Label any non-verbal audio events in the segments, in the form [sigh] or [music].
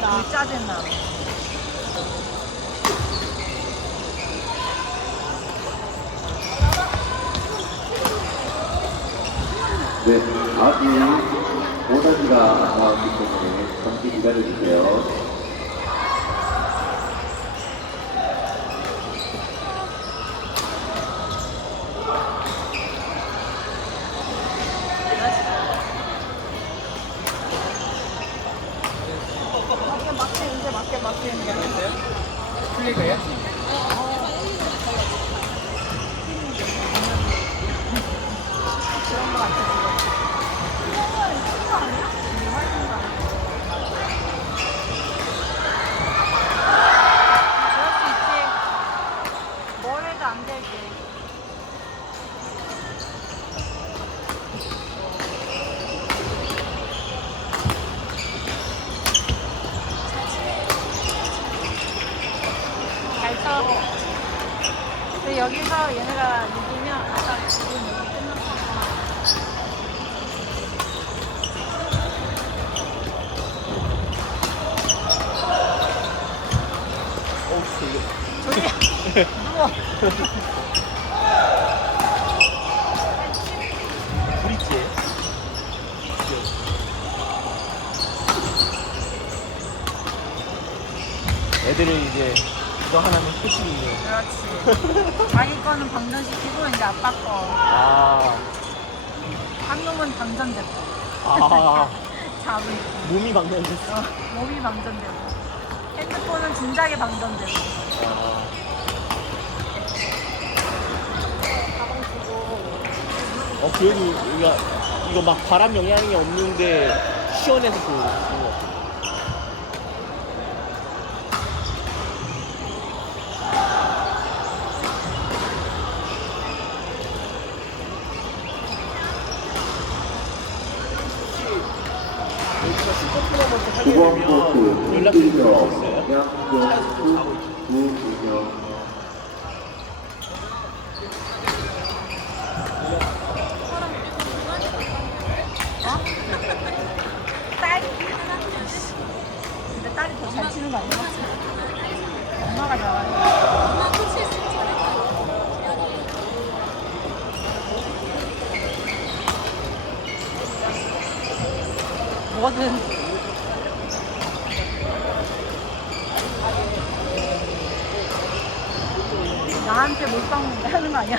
그 짜증나. 네, 아직 오다지가 나왔기 때문에 잠시 기다려주세요. 맞게 맞게 이제 맞게 맞게 풀리세요? 그런 거 같아. 그럴 수 있지. 뭘 해도 안 되지. 잘 쳐. 근데 여기서 얘네가 이기면 아까 지금 여기 끝났어. 어, 되게. 저기 누워. 브릿지에. 애들은 이제 이거 하나면 끝이군요. 그렇지. 자기 거는 방전시키고 이제 아빠 거. 아, 한 놈은 방전되고. 아, [laughs] 잡을 거. 몸이 방전됐어. 어, 몸이 방전되고. 핸드폰은 진작에 방전되고. 아, 어, 그래도 우리가 이거 막 바람 영향이 없는데 시원해서 좋은 것 같아. 여기가 슈퍼 토너먼트 하게 두번 되면 코트 연락 드릴 수 힐러 있어요? 딸이. 근데 딸이 더 잘 치는. 나한테 몰빵 하는 거 아니야?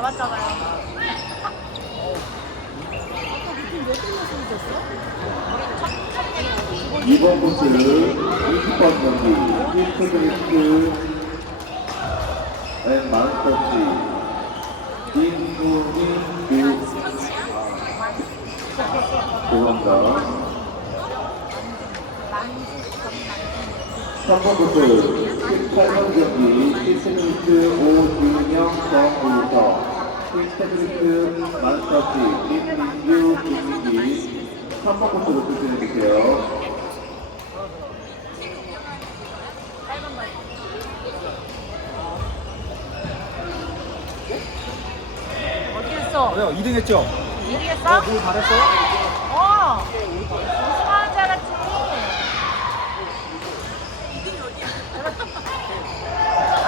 남았잖아요. 이번 코스 20번 경기 힐스그리스 앤 마스터치 김수민 교육 죄송합니다. 3번 코스 18번 경기 힐스그리스 오준영 정우석 힐스그리스 마스터치 김민규 김민기 3번 코스로 추천해주세요 어디 했어? 내가 2등 했죠? 이기겠어? 어! 우승하는 줄 알았지. 아,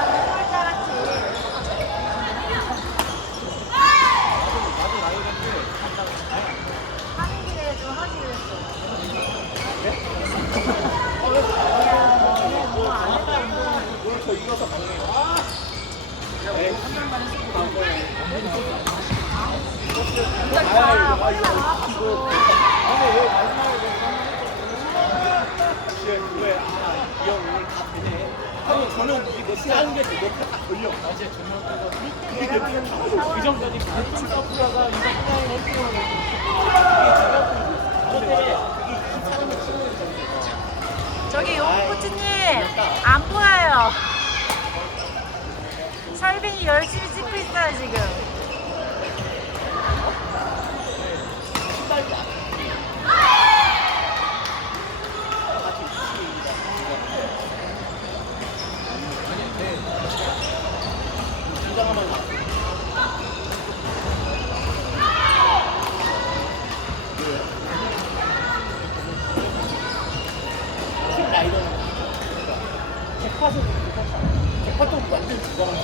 우승할 줄 알았지. 하는 길에 좀 하기로 했어. 야, 너네 뭐안 했다, 운동을. 저 이겨서 가능해. 아! 네, 한 달만 했으면 나온 거예요. 진짜 다 허리 나와가지고. 근데 왜 마지막에 그래 그거에 아이 형 저기 용코치님 안 보여요. 설빙이 열심히 찍고 있어요 지금. 신발도 안 같이 긴장하면 나 팀 라이더는 100%도 똑같지 않아. 100%도 완전 죽어가는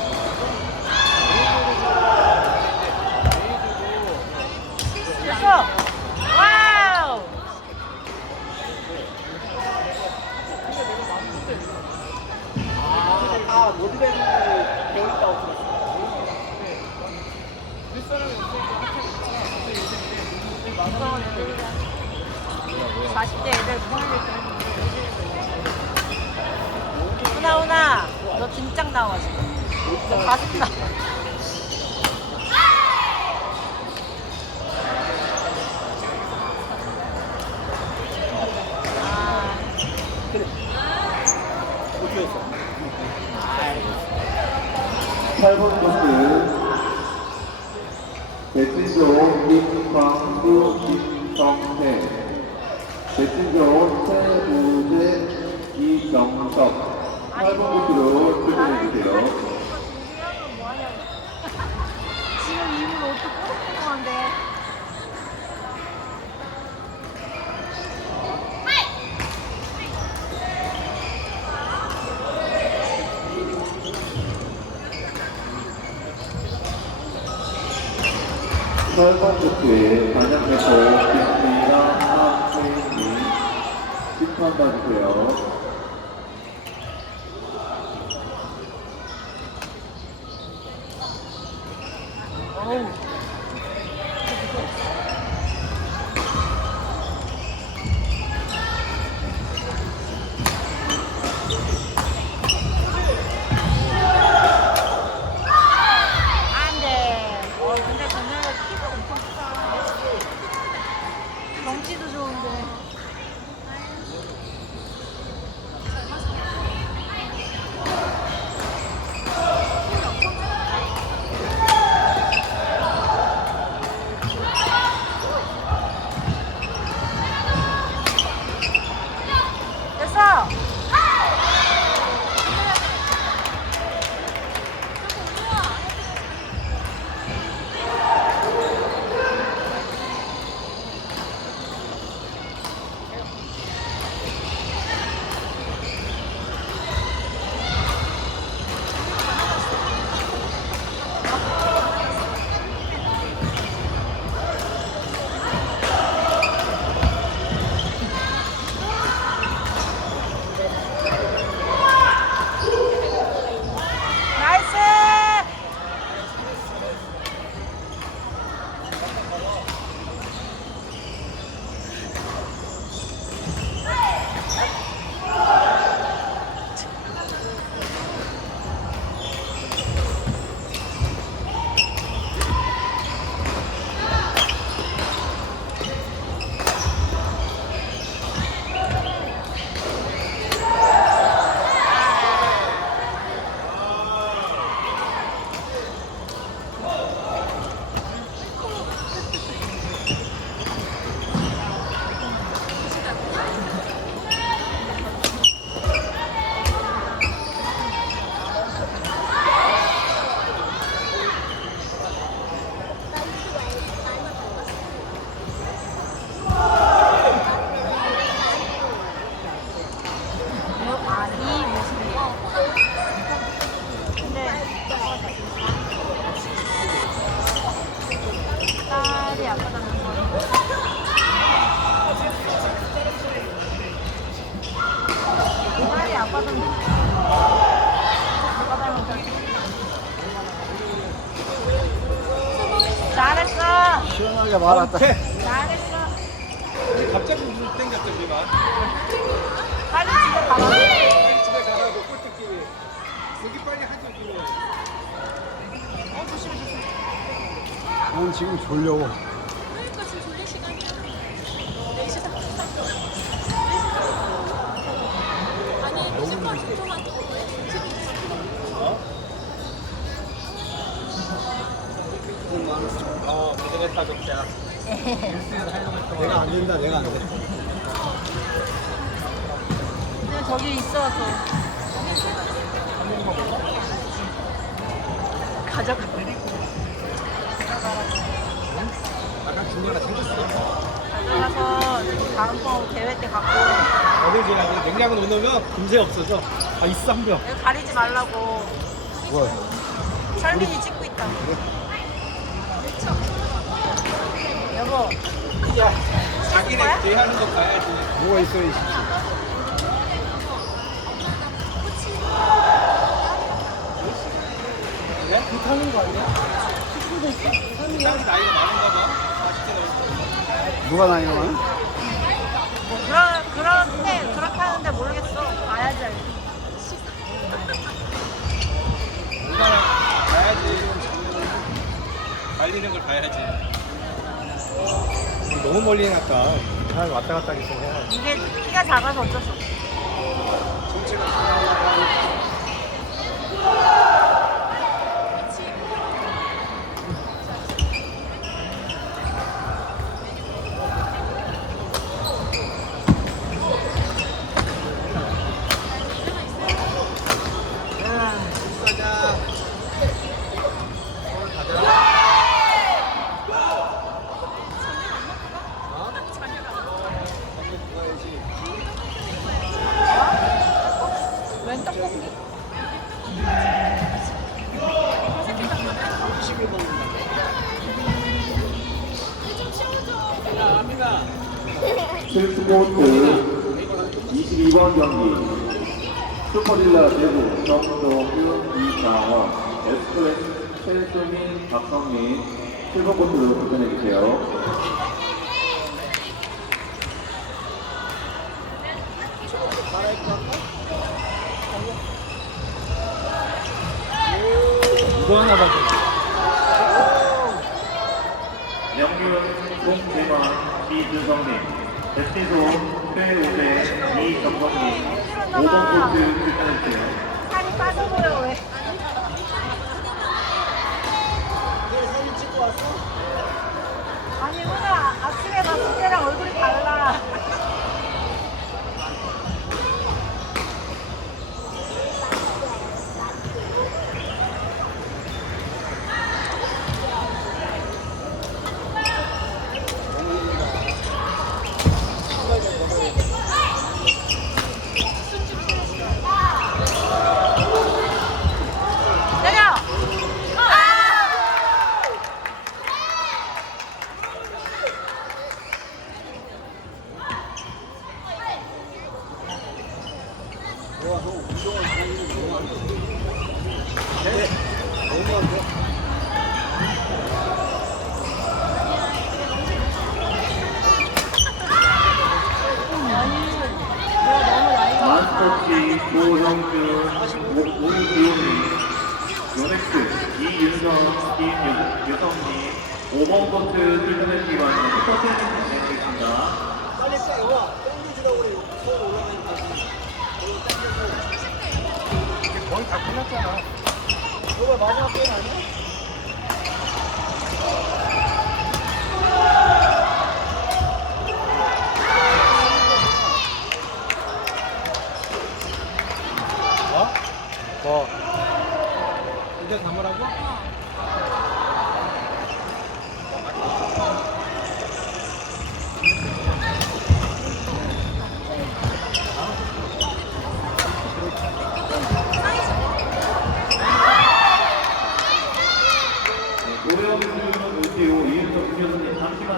됐어. 와우. 아, 다 로드밴드 배우있다고 들었어. 40대 애들 무슨 훈아 훈아 너 긴장 나와 지금. 너 가슴 나. 아, 어디였어? 아이, 8번 코스 배진종 김광수 김성태. 배진종 최우재 이정석. 8번 코스로 출전해주세요 지금 이불 옷도 꼬득꼬득한데. 8번 코트에 단양에서 김미라 한혜인님 심판 봐주세요. 된다, 내가 안 돼. 근데 저기 있어, 저. 가져가. 아까 중요가 생겼어. 가져가서 다음번 대회 때 갖고. 지나고 냉장고 넣으면 금세 없어져. 아, 있어, 한 병. 여기 가리지 말라고. 뭘? 철민이 찍고 있다. 여보, 야? 자기네 대하는 거 봐야지. 뭐가 있어, 이 씨. 그래? 그렇게 하는 거 아니야? 딸이 나이가 많은가 봐. 맛있게 넣었어. 누가 나이가 많아? 뭐 그런 그런데 그렇게 하는데 모르겠어. 봐야지 알지. 얼마나 봐야지. 달리는 걸 봐야지. 너무 멀리 해놨다. 사람 왔다 갔다 계속 해. 이게 키가 작아서 어쩔 수 없어. 하나 봐줘. 영윤, 송재만, 이주성님, 대치소, 최우대, 이정성님, 5번 코트 출전해주세요. 살이 빠져 보여 왜? 아니 오늘 아- 아침에 봤을 때랑 얼굴이 달라. 내려. 아! 마스터치 고형준, 오기훈님, 요넥스, 이윤성, 김유성님, 5번 코트 출전해주시기 바랍니다. 슈퍼セ님 진행하겠습니다. 빨리 짜, 영화. 땡겨주라고 그래. 서울 올라가니까. 이거? 뭐? 이제 담으라고?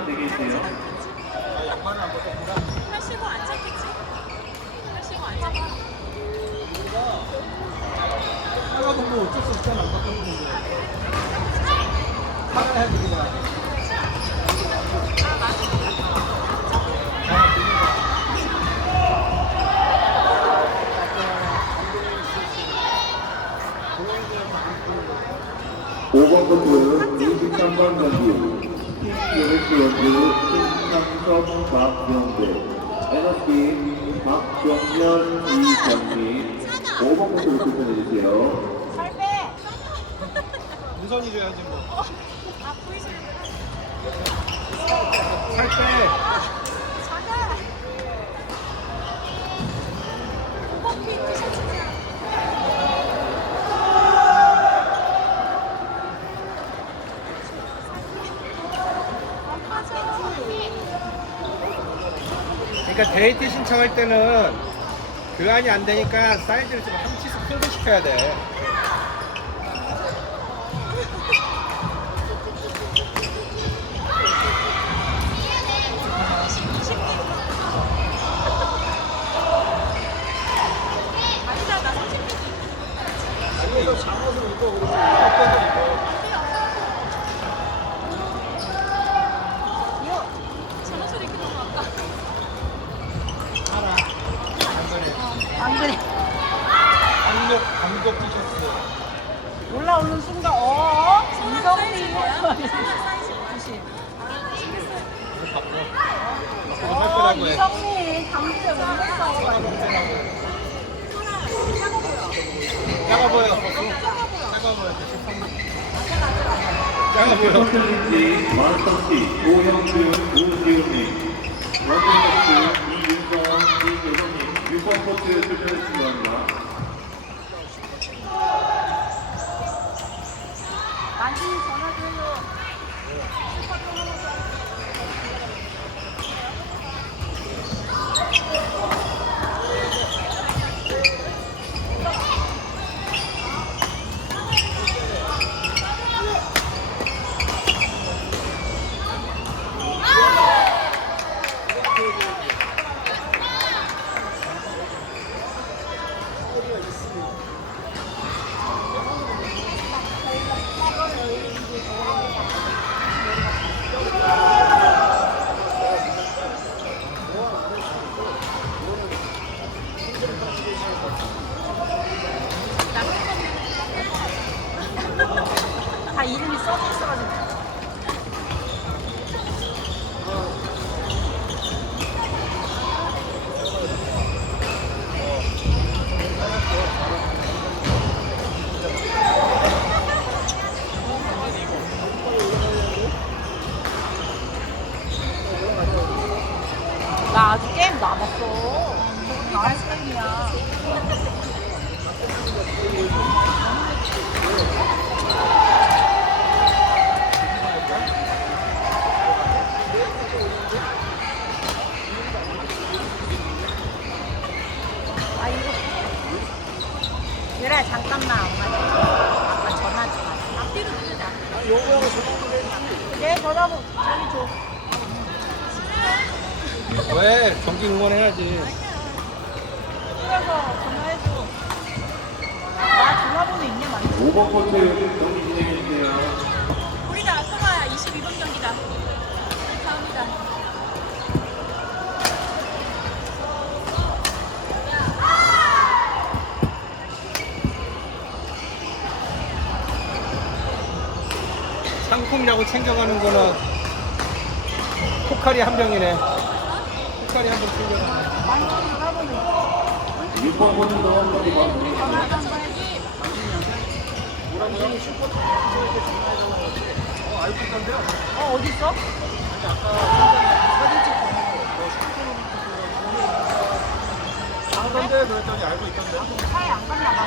잠시만 대기해주세요. 하시고 안 잡겠지? 하시고 안 잡아. 하나도 뭐 어쩔 수 없잖아. 바꿔주는 거. 해야 되겠다. 오번 코트 23번 경기 요넥스 연주 신창섭 박영대 에너지 박정현 이정민 5번 코트로 출전해주세요. 살 빼. 우선이 줘야지 뭐. 아, 보이시는 살 빼. 작아. 커피 티셔츠냐? 그러니까 데이트 신청할 때는 교환이 안 되니까 사이즈를 좀 한 치수 큰거 시켜야 돼. 아니다, 나 30분. 이거 잠옷을 입고 그러지. [laughs] will. 왜? 경기 응원해야지. 전화해줘 나 전화번호 있냐 많이 5번 코트 경기 진행해주세요. 우리가 소마 22번 경기다. 감사합니다. 상품이라고 챙겨가는 거는 포카리 한 병이네. 포카리 한 병 챙겨가. 6번 코트도 경기 번어 어딨어? 하던데 그랬더니 알고 있던데. 차에 안 갔나 봐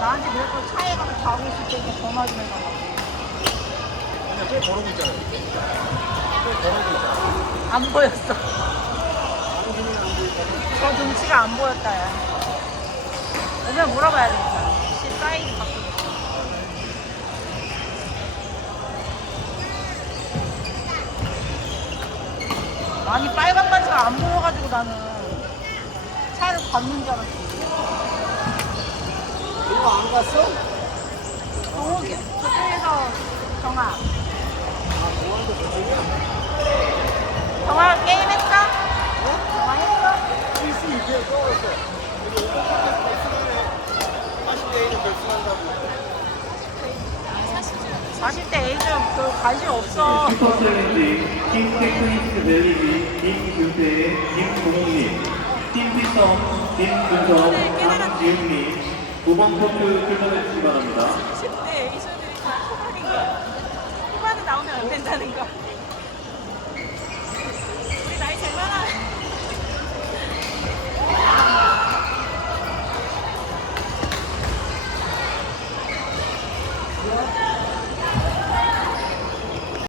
나한테 그랬고 차에 가서 자고 있을 때 이렇게 전화 좀 해달라고 그냥 꽤 걸어오고 있잖아요. 안 보였어. 저 눈치가 안 보였다, 야. 오면 물어봐야 되겠다. 씨, 사이즈 바꾸고. 아니, 빨간 바지가 안 보여가지고 나는 차를 받는 줄 알았어. 이거 안 갔어? 정욱이, 저쪽에서. 정아 게임했어? 정아 했어? 칠수 있게 떨어졌어. 40대에는 결승한다고. 40대 A는 별 관심 없어. 슈퍼 챌린지 팀 테크니스 랠리기 김규태 김동욱님 팀 피썸 김준성 강지훈님 9번 코트 출전해 주시기 바랍니다. 10대 에이션들이 다 초반인 거야. 초반에 나오면 안 된다는 거.